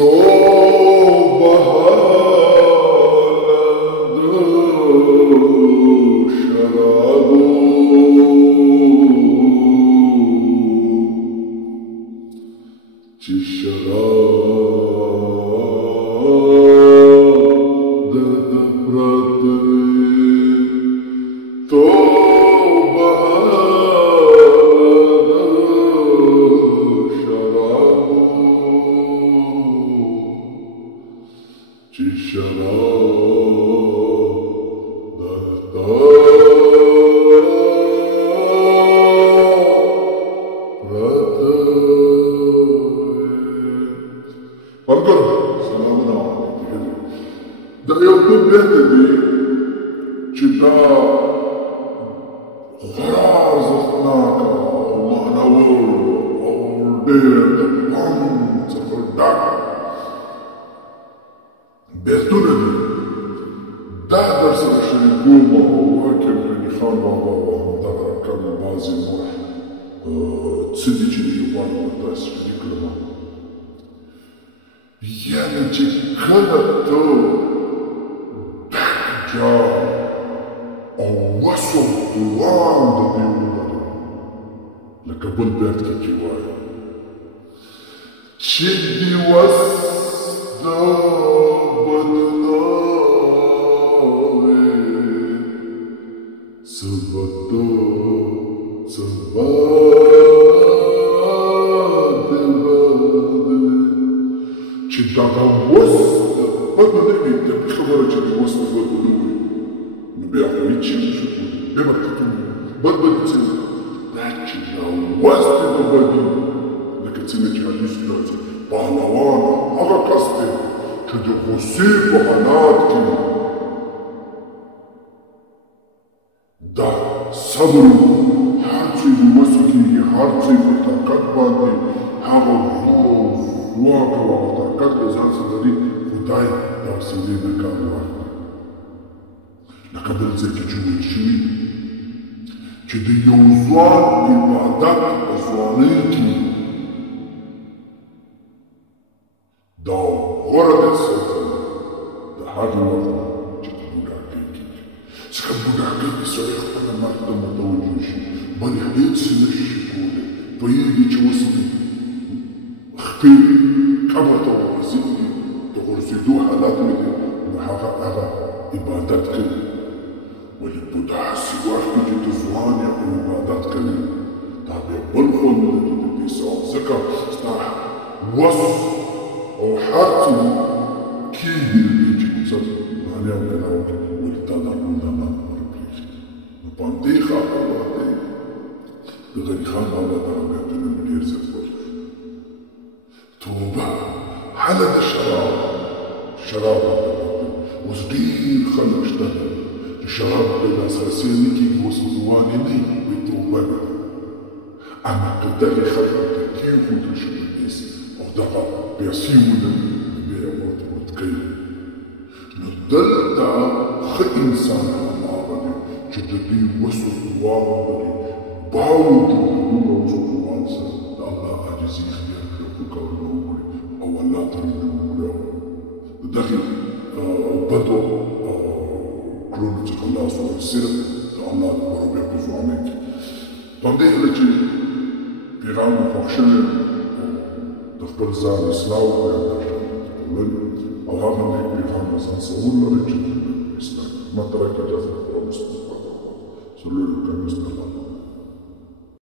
توبه شرابو چې شراب درته پراته وي توبه شرابو چې شراب درته ملګرو سلامونه علیکم. دا یو کوم بیت دی چې دا خورا ارزښتناکه او معنور او ډېر د پند څخه ډک بیتونه دي. دا درسره شریکوم او واقع غني خان بابا او همدغه رقم بعضې نور څه دي چې دې غواړم ورته شریک کړم. یعنې چې کله ته ډک جام او وسو دوام د دې ولرې لکه بل بیت کې چې وایي چې دې وس د بدنامې څه به ته څه به چې دغه وس بد به نه وي د دې خبره چې د وس نه بد به نه وي نو بیا خو هېڅ شی نشو کولی بیا به ته بد به دې څنګه دا چې دا وس دې به بد وي لکه څنګه چې حدیث کې راځي پهلوان هغه کس دی چې د غصې په حالات کې دا صبر هر څه یې وسو کېږي هر څه یې په طاقت باندې هغه ځواک او طاقت له ځان سره لري خدای د حوصلې نه کار واخلي. لکه بل ځای کې چې ویل شوي چې د یو ځوان عبادت په ځوانۍ کې دا غوره دی د هغې وخت چې په بوډاګۍ کېږي. ځکه بوډاګۍ کې سړی خپله مرګ ته متوجه شي بل هېڅ نه شي کولی پوهېږي چې اوس خپې قبر ته ورسېږي د غورځېدو حالت لري نو هغه عبادت کوي. ولې په داسې وخت کې چې ته ځوان یې او عبادت کوي دا بیا بل خوند لري د دې ثواب ځکه ستا وس او هر څه کېږي د دې چې کوم څه معنی او معنا وکړي ولې تا دا روندانه ورپرېږدي. نو په همدې خاطر باندې د غني خان بابا دغه بیتونه مې ډېر زیات خوښ توبه حاله د شراب اوس ډېر خلک شته چې شراب په لاسرسي نه کېږي اوس ځوانې نه وي توبه ده. اما که دغې خلکو ته کېښودل شي په میز او دغه پیسې ولري نو بیا یې ورته ورکوي. نو دلته ښه انسان هماغه دی چې د دې وسو ځوان لري باوجود د دومره وسو ځوان سره د الله عاجزي اختیار کړي وکړي او الله ته رجوع وکړي د دغې بدو کړنو څخه لاس واخلي صرف د الله لپاره بیا په ځوانۍ کې په همدې هیله چې پیغام مو خوښ شوی د خپل ځان اصلاح وکړئ د ټولنې او هغه نیک پیغام له ځان سره ولرئ چې د اسلام ما ترک اجازه خپله مستقبل صلو علیه وسلم